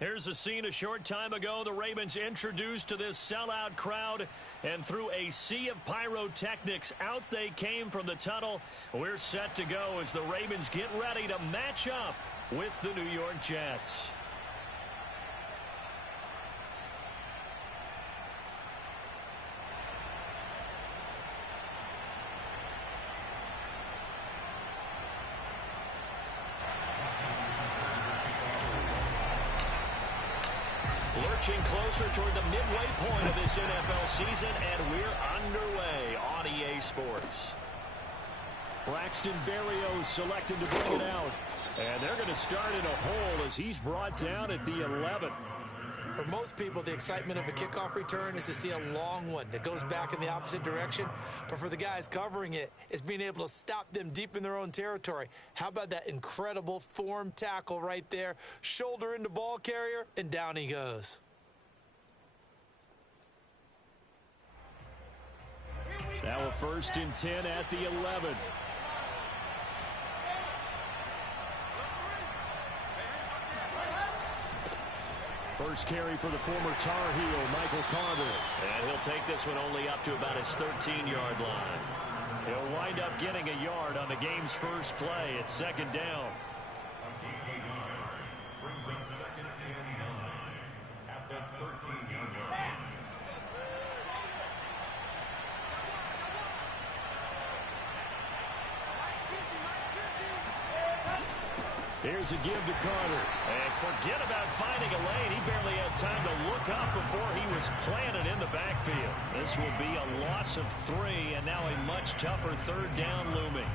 Here's a scene a short time ago. The Ravens introduced to this sellout crowd, and through a sea of pyrotechnics, out they came from the tunnel. We're set to go as the Ravens get ready to match up with the New York Jets. Lurching closer toward the midway point of this NFL season, and we're underway on EA Sports. Braxton Berrios selected to bring it out. And they're going to start in a hole as he's brought down at the 11. For most people, the excitement of a kickoff return is to see a long one that goes back in the opposite direction. But for the guys covering it, it's being able to stop them deep in their own territory. How about that incredible form tackle right there? Shoulder into ball carrier, and down he goes. Now a 1st and 10 at the 11. First carry for the former Tar Heel, Michael Carter. And he'll take this one only up to about his 13-yard line. He'll wind up getting a yard on the game's first play at 2nd down. Brings up 2nd and 9 at that 13-yard line. Here's a give to Carter. And forget about finding a lane. He barely had time to look up before he was planted in the backfield. This will be a loss of 3, and now a much tougher 3rd down looming.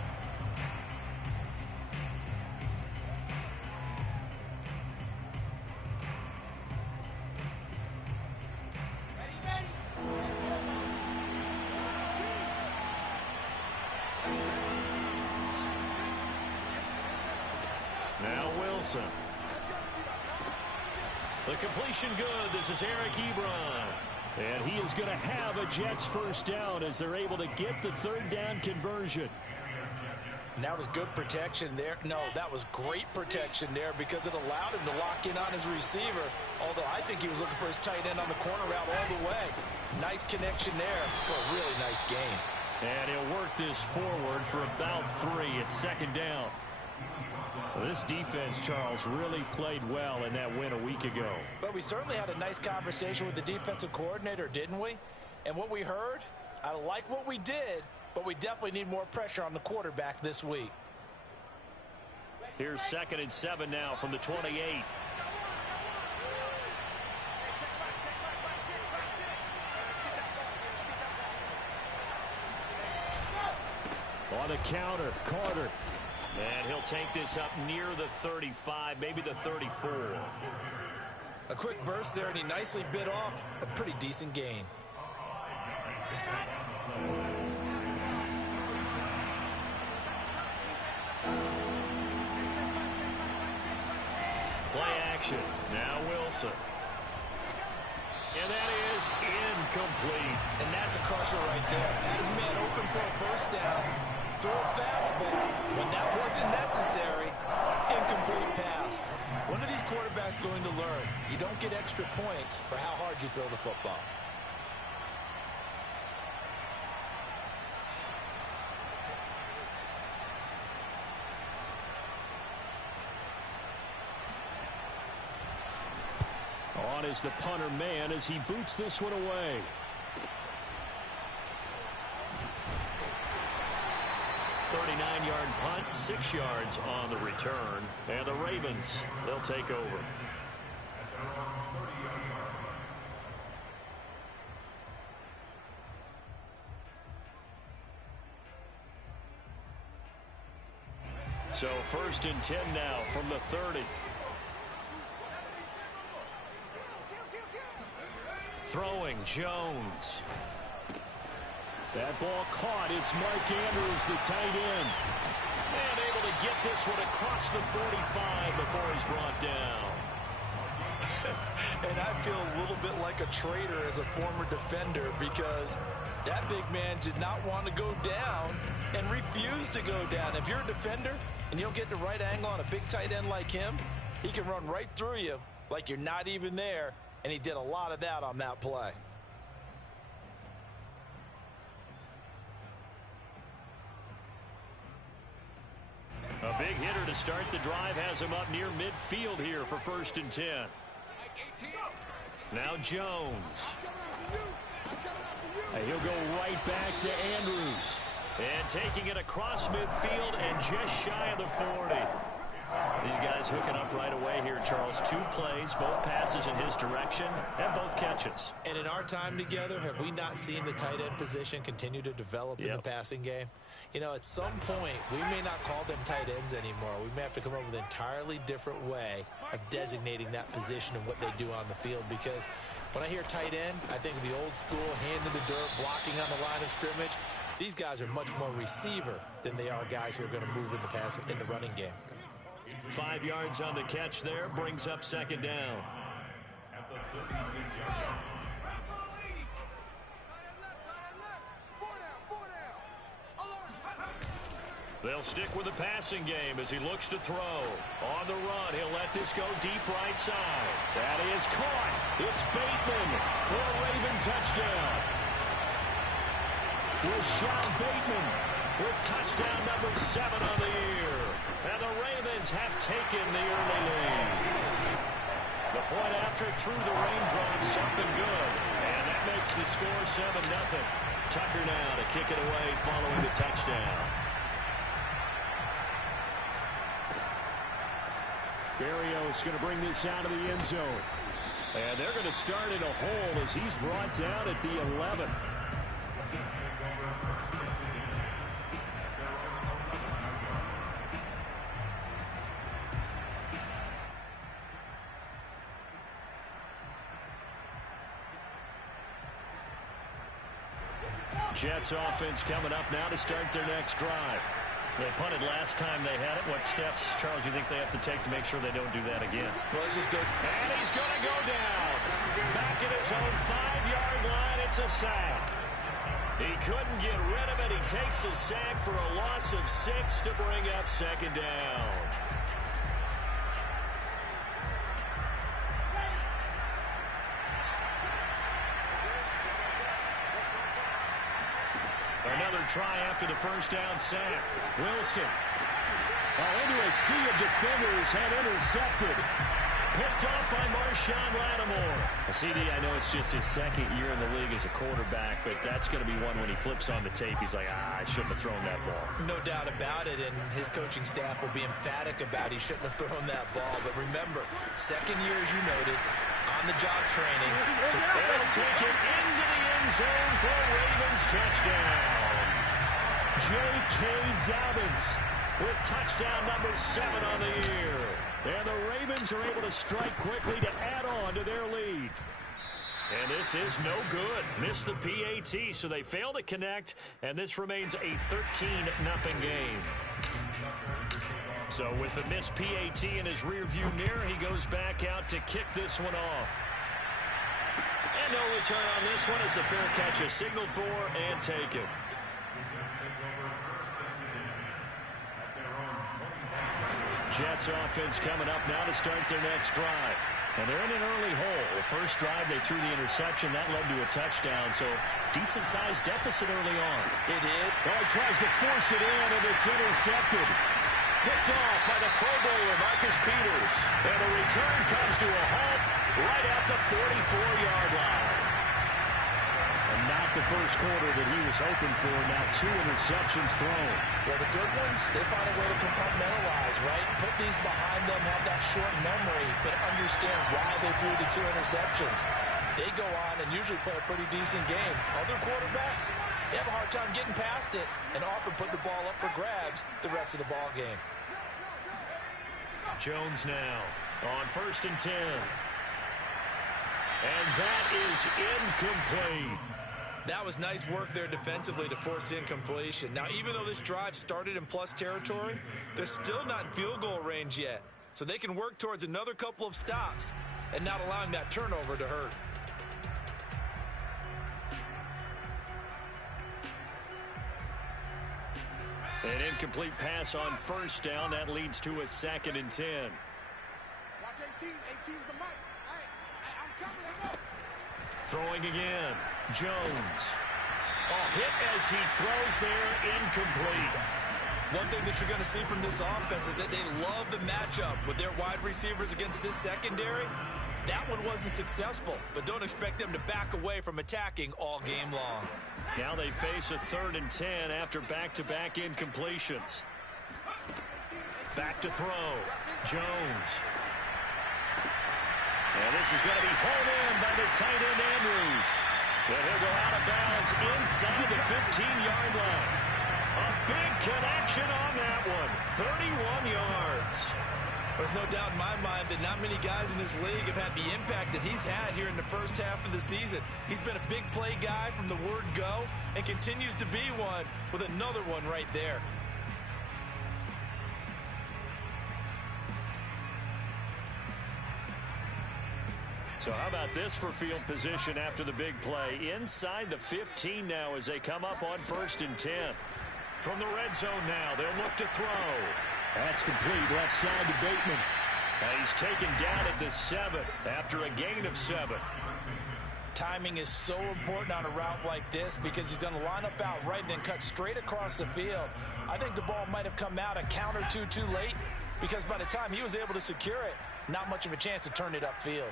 Now Wilson. The completion good. This is Eric Ebron. And he is going to have a Jets first down as they're able to get the 3rd down conversion. And that was good protection there. No, that was great protection there because it allowed him to lock in on his receiver. Although I think he was looking for his tight end on the corner route all the way. Nice connection there for a really nice game. And he'll work this forward for about 3 at 2nd down. This defense, Charles, really played well in that win a week ago. But we certainly had a nice conversation with the defensive coordinator, didn't we? And what we heard, I like what we did, but we definitely need more pressure on the quarterback this week. Here's 2nd and 7 now from the 28. On the counter, Carter. And he'll take this up near the 35, maybe the 34. A quick burst there, and he nicely bit off a pretty decent gain. Play action. Now Wilson. And that is incomplete. And that's a crusher right there. Had his man open for a first down. Throw a fastball when that wasn't necessary. Incomplete pass. When are these quarterbacks going to learn? You don't get extra points for how hard you throw the football. On is the punter man as he boots this one away. Yard punt, 6 yards on the return. And the Ravens, they'll take over. So 1st and 10 now from the 30. Throwing Jones. That ball caught. It's Mark Andrews, the tight end. And able to get this one across the 45 before he's brought down. And I feel a little bit like a traitor as a former defender because that big man did not want to go down and refused to go down. If you're a defender and you don't get the right angle on a big tight end like him, he can run right through you like you're not even there, and he did a lot of that on that play. A big hitter to start the drive has him up near midfield here for 1st and 10. Now Jones. And he'll go right back to Andrews. And taking it across midfield and just shy of the 40. These guys hooking up right away here, Charles. 2 plays, both passes in his direction, and both catches. And in our time together, have we not seen the tight end position continue to develop in the passing game? You know, at some point, we may not call them tight ends anymore. We may have to come up with an entirely different way of designating that position and what they do on the field. Because when I hear tight end, I think of the old school, hand in the dirt, blocking on the line of scrimmage. These guys are much more receiver than they are guys who are going to move in the passing, in the running game. 5 yards on the catch there, brings up 2nd down. At the 36-yard line. They'll stick with the passing game as he looks to throw. On the run, he'll let this go deep right side. That is caught. It's Bateman for a Raven touchdown. Rashad Bateman with touchdown number 7 on the year. And the Ravens have taken the early lead. The point after through the raindrops, something good. And that makes the score 7-0. Tucker now to kick it away following the touchdown. Berrios going to bring this out of the end zone. And they're going to start in a hole as he's brought down at the 11. Jets offense coming up now to start their next drive. They punted last time they had it. What steps, Charles, you think they have to take to make sure they don't do that again? Well, this is good. And he's going to go down. Back at his own 5-yard line. It's a sack. He couldn't get rid of it. He takes a sack for a loss of 6 to bring up 2nd down. Another try after the 1st down sack. Wilson. Into a sea of defenders and intercepted. Picked off by Marshawn Lattimore. CD, I know it's just his 2nd year in the league as a quarterback, but that's going to be one when he flips on the tape. He's like, I shouldn't have thrown that ball. No doubt about it, and his coaching staff will be emphatic about he shouldn't have thrown that ball. But remember, 2nd year, as you noted, on-the-job training. So they'll take it into the end zone for a Ravens touchdown. J.K. Dobbins with touchdown number 7 on the year. And the Ravens are able to strike quickly to add on to their lead. And this is no good. Missed the PAT, so they fail to connect, and this remains a 13-0 game. So with the missed PAT in his rearview mirror, he goes back out to kick this one off. And no return on this one as the fair catch is signaled for and taken. Jets offense coming up now to start their next drive. And they're in an early hole. The first drive, they threw the interception. That led to a touchdown, so decent-sized deficit early on. It did. Well, he tries to force it in, and it's intercepted. Picked off by the Pro Bowler, Marcus Peters. And the return comes to a halt right at the 44-yard line. And not the first quarter that he was hoping for. Now 2 interceptions thrown. Well, the good ones, they find a way to compartmentalize, right? Put these behind them, have that short memory, but understand why they threw the 2 interceptions. They go on and usually play a pretty decent game. Other quarterbacks, they have a hard time getting past it and often put the ball up for grabs the rest of the ball game. Jones now on 1st and 10. And that is incomplete. That was nice work there defensively to force incompletion. Now, even though this drive started in plus territory, they're still not in field goal range yet. So they can work towards another couple of stops and not allowing that turnover to hurt. An incomplete pass on 1st down. That leads to a 2nd and 10. Watch 18. 18's the mic. Throwing again. Jones. Hit as he throws there, incomplete. One thing that you're going to see from this offense is that they love the matchup with their wide receivers against this secondary. That one wasn't successful, but don't expect them to back away from attacking all game long. Now they face a 3rd and 10 after back-to-back incompletions. Back to throw. Jones. And this is going to be hauled in by the tight end Andrews. But he'll go out of bounds inside the 15-yard line. A big connection on that one. 31 yards. There's no doubt in my mind that not many guys in this league have had the impact that he's had here in the first half of the season. He's been a big play guy from the word go and continues to be one with another one right there. So how about this for field position after the big play? Inside the 15 now as they come up on 1st and 10. From the red zone now, they'll look to throw. That's complete left side to Bateman. And he's taken down at the 7 after a gain of 7. Timing is so important on a route like this because he's going to line up out right and then cut straight across the field. I think the ball might have come out a count or two too late because by the time he was able to secure it, not much of a chance to turn it upfield.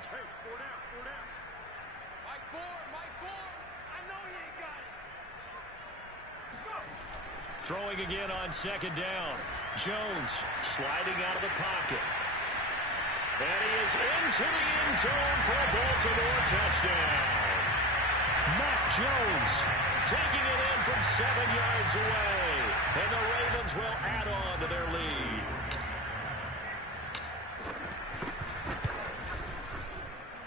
Throwing again on 2nd down. Jones sliding out of the pocket. And he is into the end zone for a Baltimore touchdown. Mac Jones taking it in from 7 yards away. And the Ravens will add on to their lead.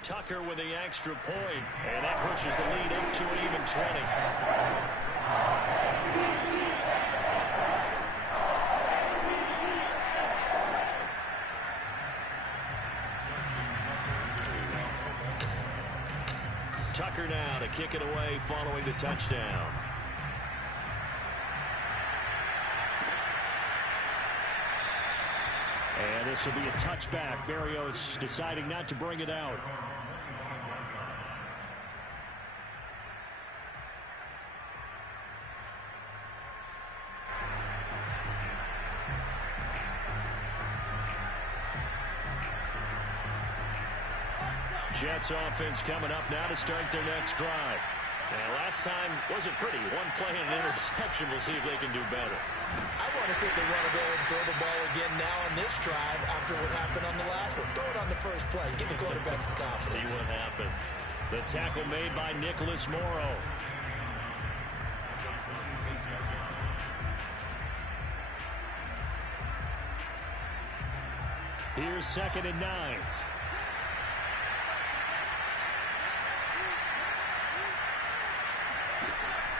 Tucker with the extra point. And that pushes the lead up to an even 20. Tucker now to kick it away following the touchdown. And this will be a touchback. Berrios deciding not to bring it out. Jets offense coming up now to start their next drive. And last time wasn't pretty. One play and an interception. We'll see if they can do better. I want to see if they want to go and throw the ball again now on this drive after what happened on the last one. Throw it on the first play. Give the quarterback some confidence. See what happens. The tackle made by Nicholas Morrow. Here's 2nd and 9.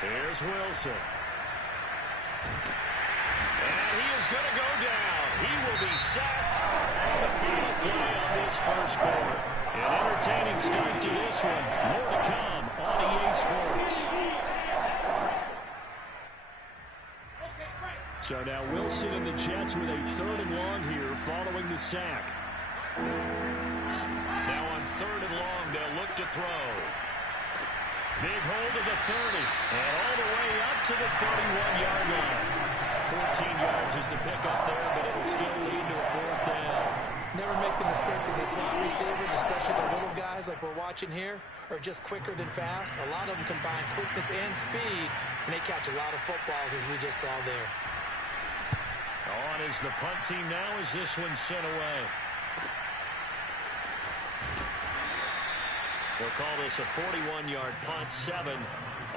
Here's Wilson. And he is going to go down. He will be sacked on the final play on this first quarter. An entertaining start to this one. More to come on EA Sports. So now Wilson and the Jets with a 3rd and long here following the sack. Now on 3rd and long, they'll look to throw. Big hold of the 30, and all the way up to the 31-yard line. 14 yards is the pickup there, but it'll still lead to a 4th down. Never make the mistake that the slot receivers, especially the little guys like we're watching here, are just quicker than fast. A lot of them combine quickness and speed, and they catch a lot of footballs, as we just saw there. On is the punt team now as this one's sent away. We'll call this a 41-yard punt, 7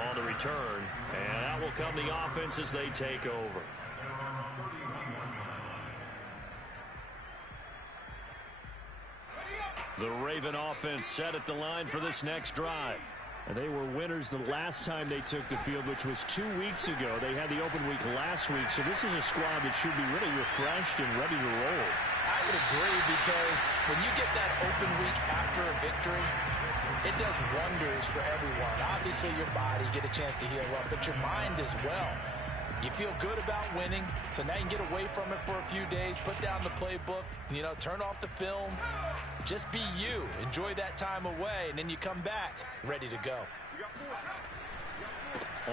on the return. And out will come the offense as they take over. The Raven offense set at the line for this next drive. And they were winners the last time they took the field, which was 2 weeks ago. They had the open week last week, so this is a squad that should be really refreshed and ready to roll. I would agree, because when you get that open week after a victory, it does wonders for everyone. Obviously, your body, get a chance to heal up, but your mind as well. You feel good about winning, so now you can get away from it for a few days, put down the playbook, turn off the film. Just be you. Enjoy that time away, and then you come back ready to go.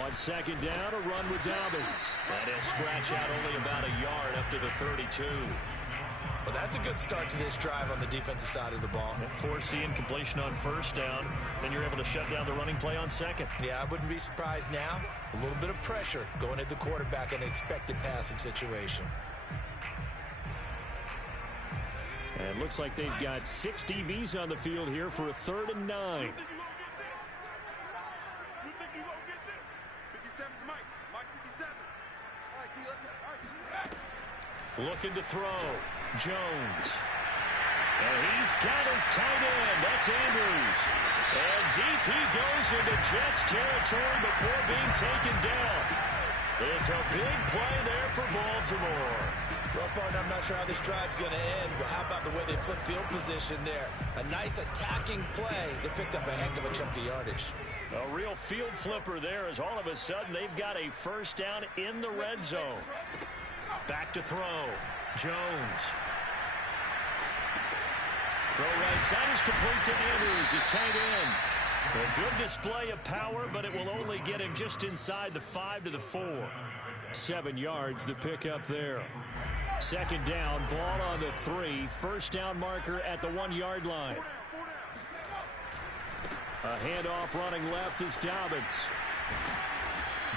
On second down, a run with Dobbins. And he'll scratch out only about a yard up to the 32. Well, that's a good start to this drive on the defensive side of the ball. Force the incompletion on first down. Then you're able to shut down the running play on second. Yeah, I wouldn't be surprised now. A little bit of pressure going at the quarterback in an expected passing situation. And it looks like they've got 6 DBs on the field here for a 3rd and 9. Looking to throw. Jones. And he's got his tight end. That's Andrews. And deep he goes into Jets territory before being taken down. It's a big play there for Baltimore. Well, partner, I'm not sure how this drive's going to end, but how about the way they flip field position there? A nice attacking play. They picked up a heck of a chunk of yardage. A real field flipper there as all of a sudden they've got a first down in the red zone. Back to throw. Jones. Throw right side is complete to Andrews, his tight end. A good display of power, but it will only get him just inside the 5 to the 4. 7 yards the pick up there. Second down, ball on the 3. First down marker at the 1-yard line. A handoff running left is Dobbins.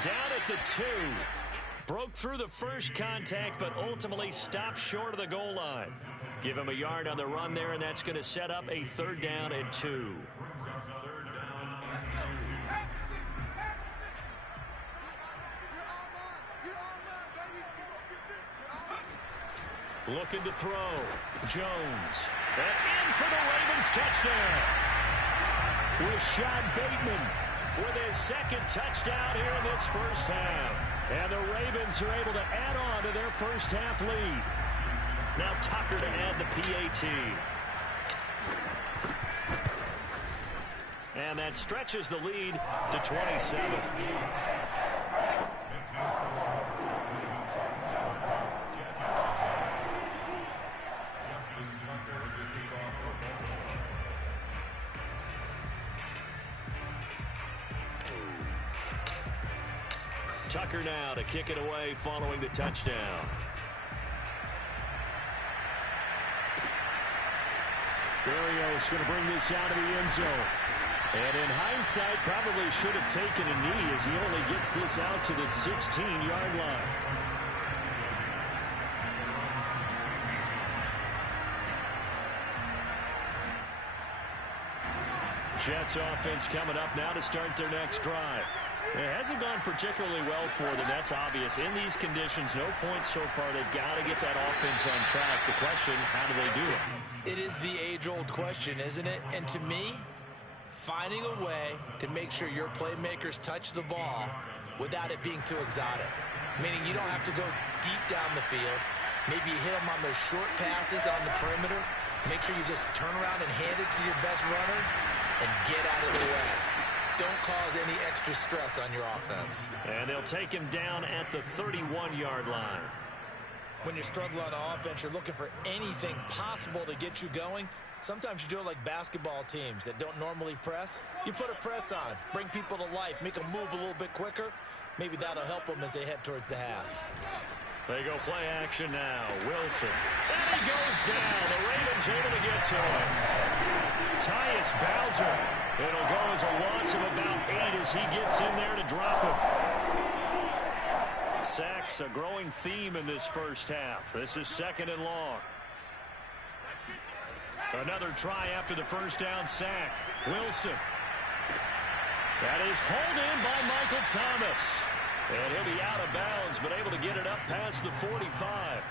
Down at the 2. Broke through the first contact, but ultimately stopped short of the goal line. Give him a yard on the run there, and that's going to set up a 3rd down and 2. Looking to throw. Jones. And in for the Ravens touchdown. Rashad Bateman with his 2nd touchdown here in this first half. And the Ravens are able to add on to their first half lead. Now Tucker to add the PAT. And that stretches the lead to 27. Tucker now to kick it away following the touchdown. Berrios going to bring this out of the end zone. And in hindsight, probably should have taken a knee as he only gets this out to the 16-yard line. Jets offense coming up now to start their next drive. It hasn't gone particularly well for them. That's obvious. In these conditions, no points so far. They've got to get that offense on track. The question, how do they do it? It is the age-old question, isn't it? And to me, finding a way to make sure your playmakers touch the ball without it being too exotic. Meaning you don't have to go deep down the field. Maybe you hit them on those short passes on the perimeter. Make sure you just turn around and hand it to your best runner and get out of the way. Don't cause any extra stress on your offense. And they'll take him down at the 31-yard line. When you're struggling on offense, you're looking for anything possible to get you going. Sometimes you do it like basketball teams that don't normally press. You put a press on, bring people to life, make them move a little bit quicker. Maybe that'll help them as they head towards the half. They go play action now. Wilson. And he goes down. The Ravens able to get to him. Tyus Bowser. It'll go as a loss of about 8 as he gets in there to drop him. Sacks a growing theme in this first half. This is 2nd and long. Another try after the first down sack. Wilson. That is hauled in by Michael Thomas. And he'll be out of bounds, but able to get it up past the 45.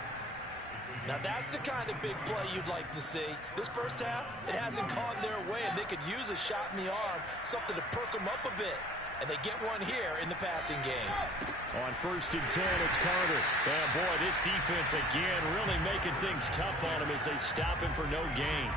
Now that's the kind of big play you'd like to see. This first half, it hasn't gone their way, and they could use a shot in the arm, something to perk them up a bit. And they get one here in the passing game. On 1st and 10, it's Carter. And boy, this defense again really making things tough on him as they stop him for no gain.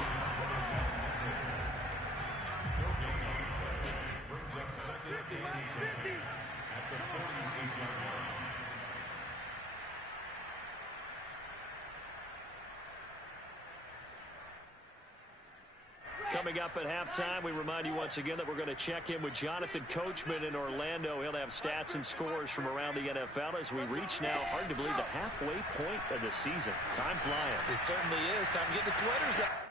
Coming up at halftime, we remind you once again that we're going to check in with Jonathan Coachman in Orlando. He'll have stats and scores from around the NFL as we reach now, hard to believe, the halfway point of the season. Time flying. It certainly is. Time to get the sweaters up.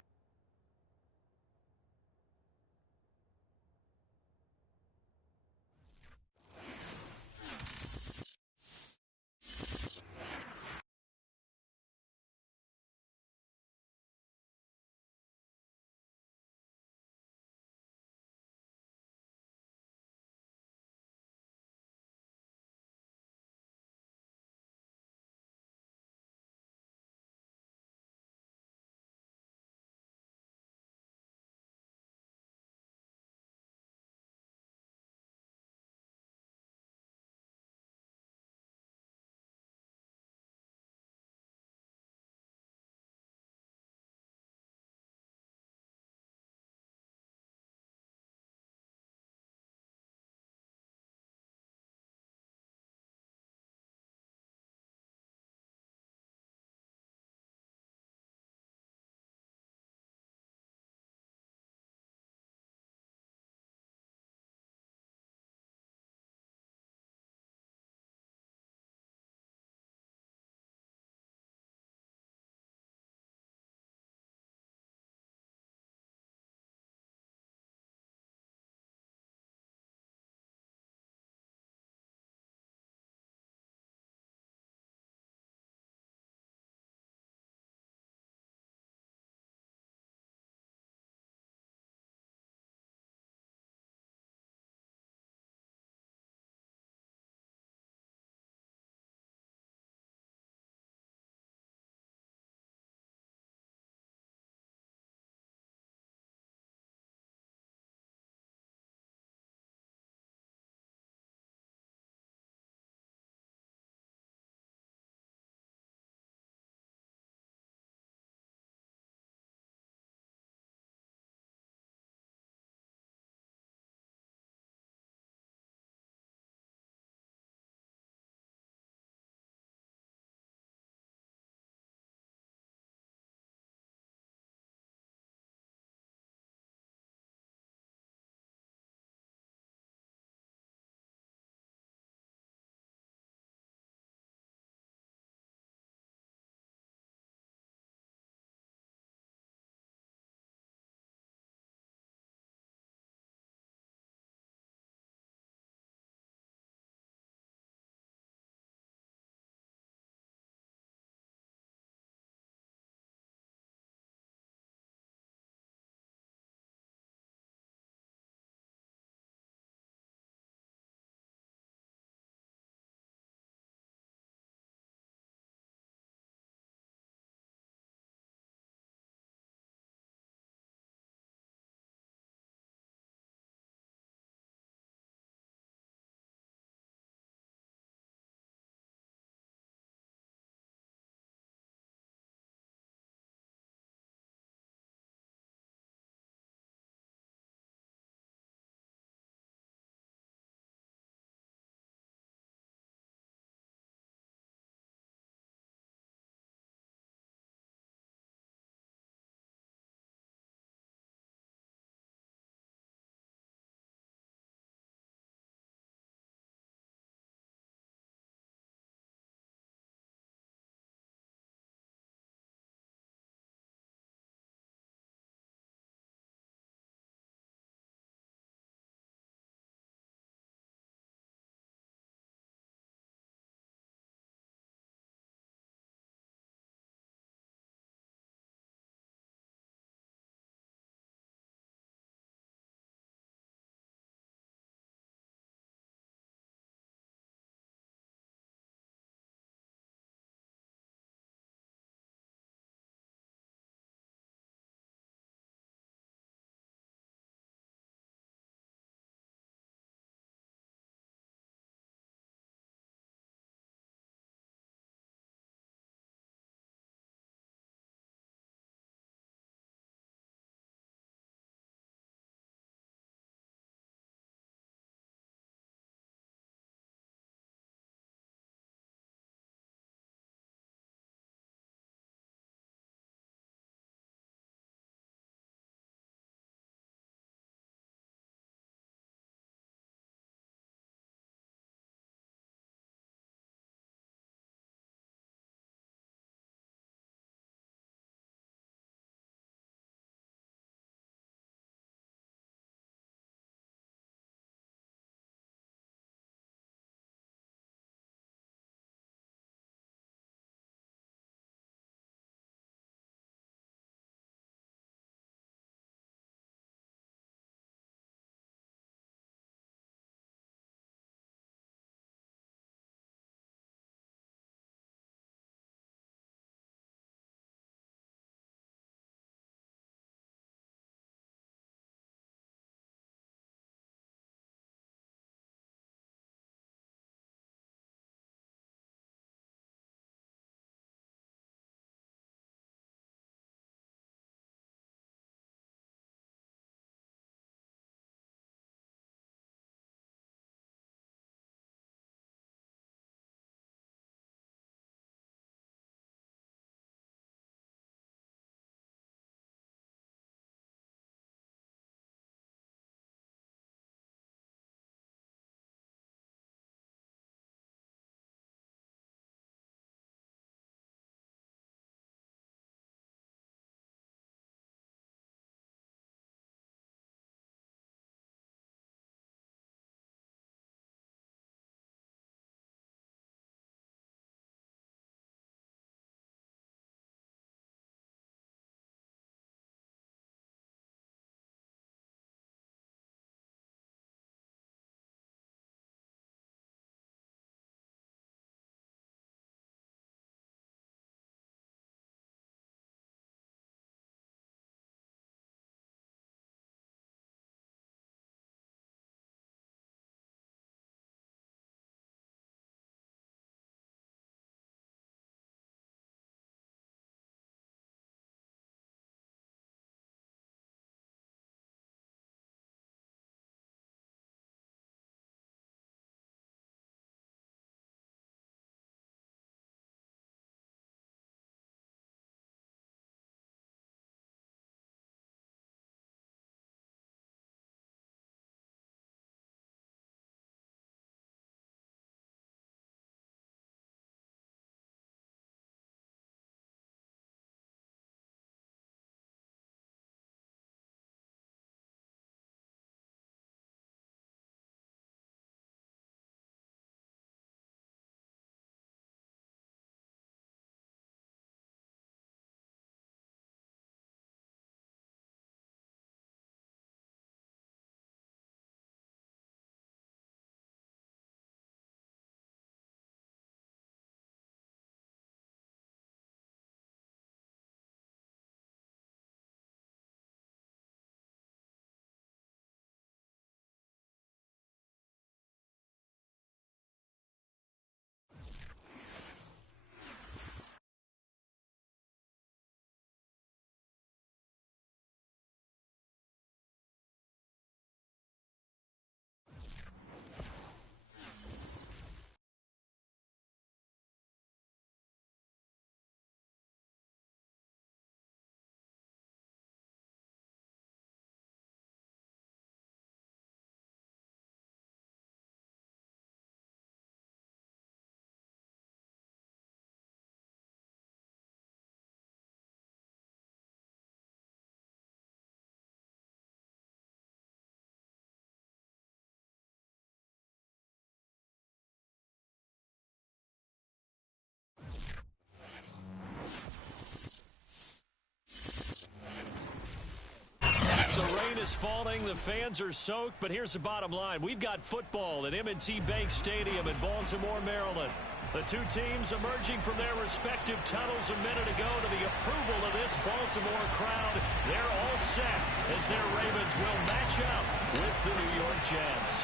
rain is falling. The fans are soaked. But here's the bottom line. We've got football at M&T Bank Stadium in Baltimore, Maryland. The two teams emerging from their respective tunnels a minute ago to the approval of this Baltimore crowd. They're all set as their Ravens will match up with the New York Jets.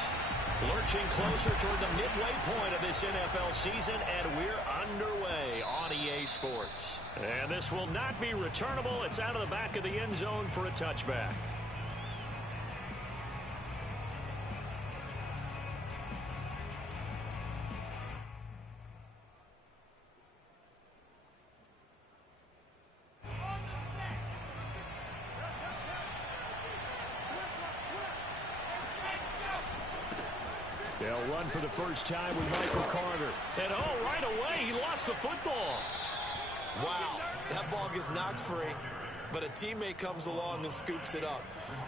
Lurching closer toward the midway point of this NFL season, and we're underway on EA Sports. And this will not be returnable. It's out of the back of the end zone for a touchback. They'll run for the first time with Michael Carter. And right away, he lost the football. Wow, that ball gets knocked free, but a teammate comes along and scoops it up.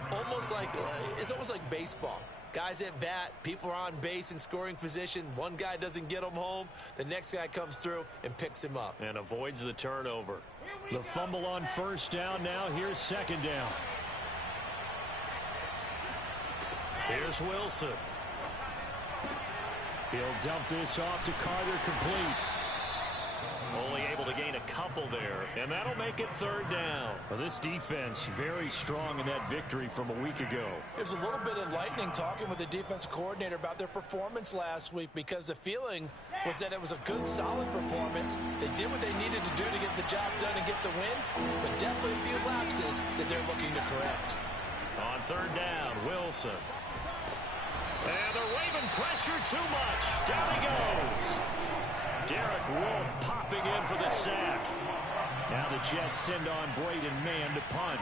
It's almost like baseball. Guys at bat, people are on base in scoring position. One guy doesn't get him home. The next guy comes through and picks him up. And avoids the turnover. The fumble on first down now. Here's second down. Here's Wilson. He'll dump this off to Carter, complete. Only able to gain a couple there, and that'll make it third down. Well, this defense very strong in that victory from a week ago. It was a little bit enlightening talking with the defense coordinator about their performance last week, because the feeling was that it was a good, solid performance. They did what they needed to do to get the job done and get the win, but definitely a few lapses that they're looking to correct. On third down, Wilson. And they're waving pressure too much. Down he goes. Derek Wolfe popping in for the sack. Now the Jets send on Braden Mann to punt.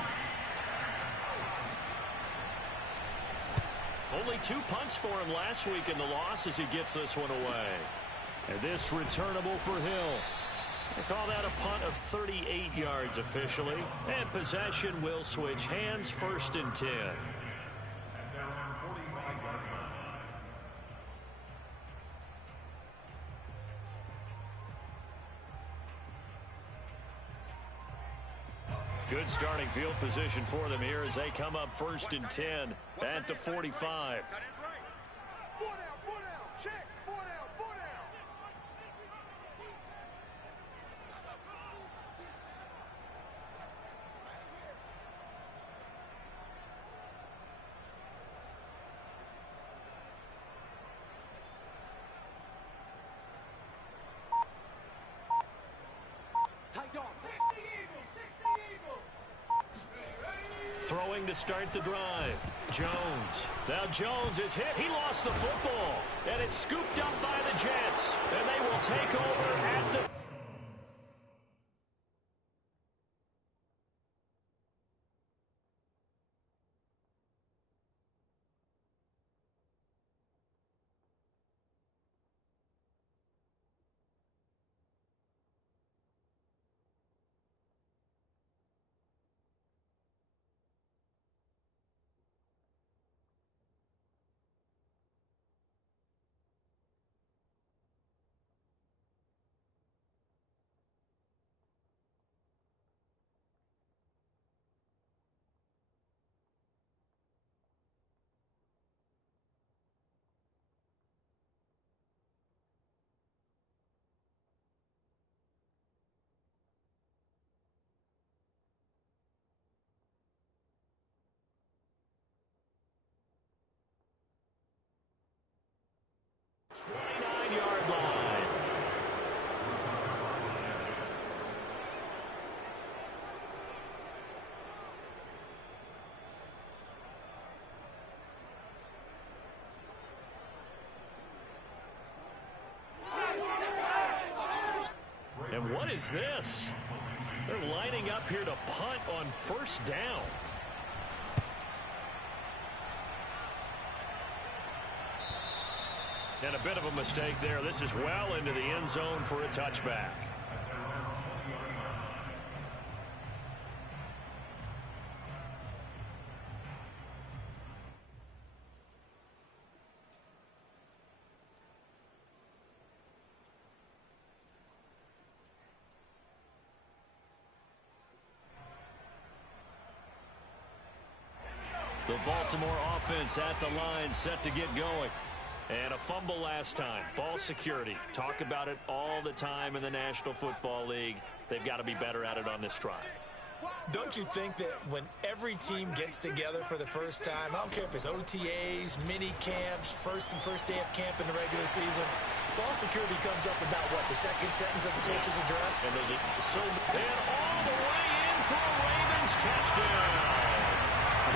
Only 2 punts for him last week in the loss as he gets this one away. And this returnable for Hill. They call that a punt of 38 yards officially. And possession will switch hands, 1st and 10. Good starting field position for them here as they come up 1st and 10 at the 45. Throwing to start the drive. Jones. Now Jones is hit. He lost the football. And it's scooped up by the Jets. And they will take over at the... And what is this? They're lining up here to punt on 1st down. And a bit of a mistake there. This is well into the end zone for a touchback. The Baltimore offense at the line, set to get going. And a fumble last time. Ball security. Talk about it all the time in the National Football League. They've got to be better at it on this drive. Don't you think that when every team gets together for the first time, I don't care if it's OTAs, mini camps, first day of camp in the regular season, ball security comes up about what, the second sentence of the coach's address? And there's all the way in for a Ravens touchdown.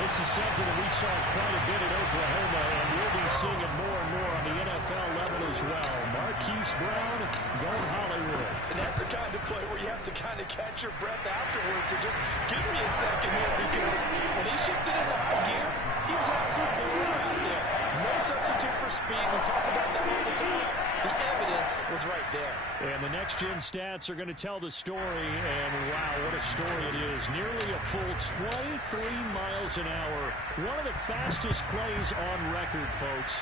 This is something that we saw quite a bit at Oklahoma, and we'll be seeing it more and more on the NFL level as well. Marquise Brown going Hollywood. And that's the kind of play where you have to kind of catch your breath afterwards and just give me a second here, because when he shifted into high gear, he was absolutely blur out there. No substitute for speed. We talk about that all the time. The evidence was right there. And the next-gen stats are going to tell the story, and wow, what a story it is. Nearly a full 23 miles an hour. One of the fastest plays on record, folks.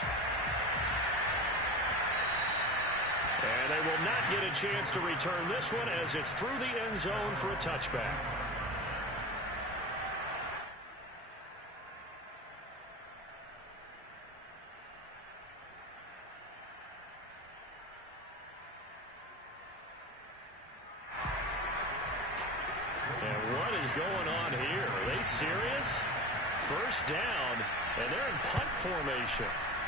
And they will not get a chance to return this one as it's through the end zone for a touchback. And what is going on here? Are they serious? First down, and they're in punt formation.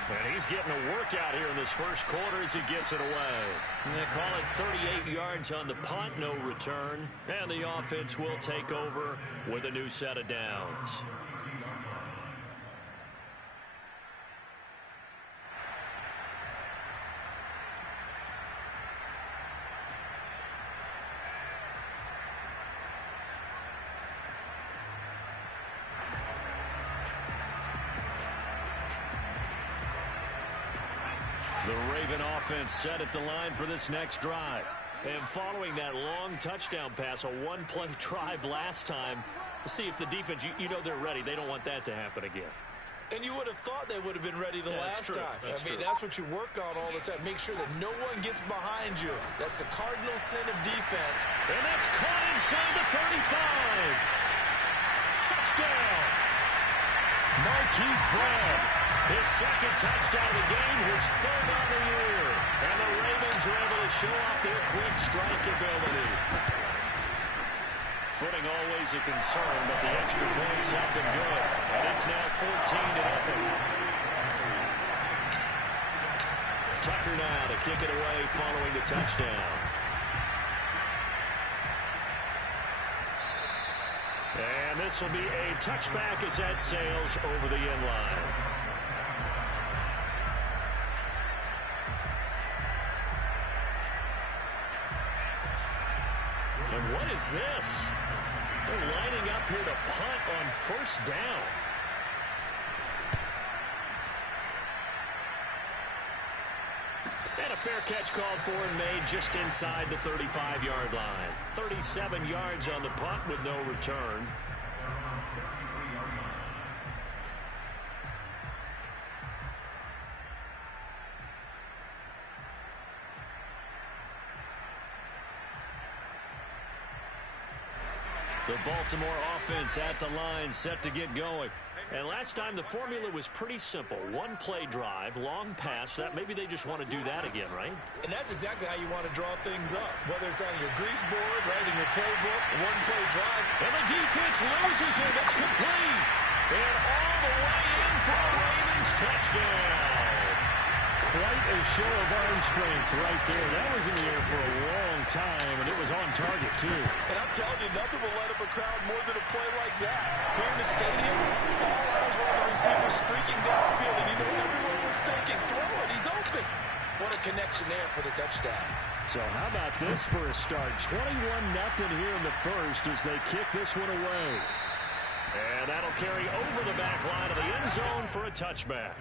And he's getting a workout here in this first quarter as he gets it away. And they call it 38 yards on the punt, no return. And the offense will take over with a new set of downs. The Raven offense set at the line for this next drive. And following that long touchdown pass, a one-play drive last time, see if the defense, you know they're ready. They don't want that to happen again. And you would have thought they would have been ready the last time. That's true. That's what you work on all the time. Make sure that no one gets behind you. That's the cardinal sin of defense. And that's caught inside the 35. Touchdown. Marquise Brown. His second touchdown of the game, his third on the year. And the Ravens are able to show off their quick strike ability. Footing always a concern, but the extra points have been good. And it's now 14-0. Tucker now to kick it away following the touchdown. And this will be a touchback as that sails over the end line. And what is this? They're lining up here to punt on first down. And a fair catch called for and made just inside the 35-yard line. 37 yards on the punt with no return. The Baltimore offense at the line, set to get going. And last time the formula was pretty simple. One-play drive, long pass. That maybe they just want to do that again, right? And that's exactly how you want to draw things up. Whether it's on your grease board, right, in your playbook, one-play drive. And the defense loses him. It's complete. And all the way in for a Ravens touchdown. Quite a show of arm strength right there. That was in the air for a long time, and it was on target, too. And I'm telling you, nothing will light up a crowd more than a play like that. Here in the stadium, all eyes were on the receiver streaking downfield, and you know everyone was thinking, throw it, he's open. What a connection there for the touchdown. So how about this for a start? 21-0 here in the first as they kick this one away. And that'll carry over the back line of the end zone for a touchback.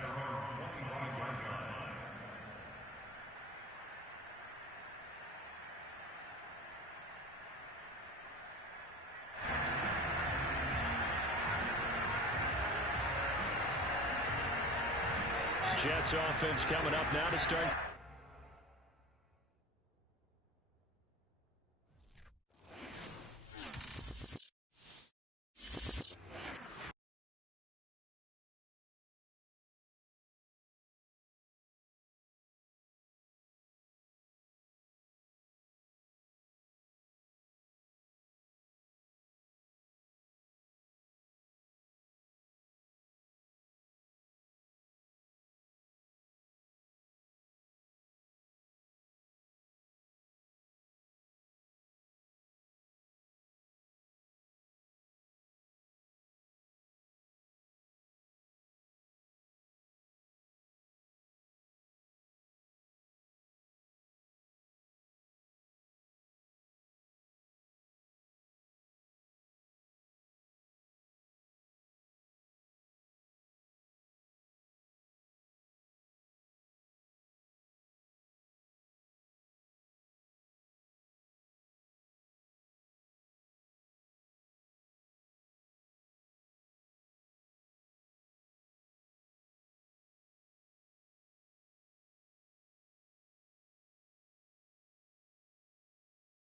Jets offense coming up now to start.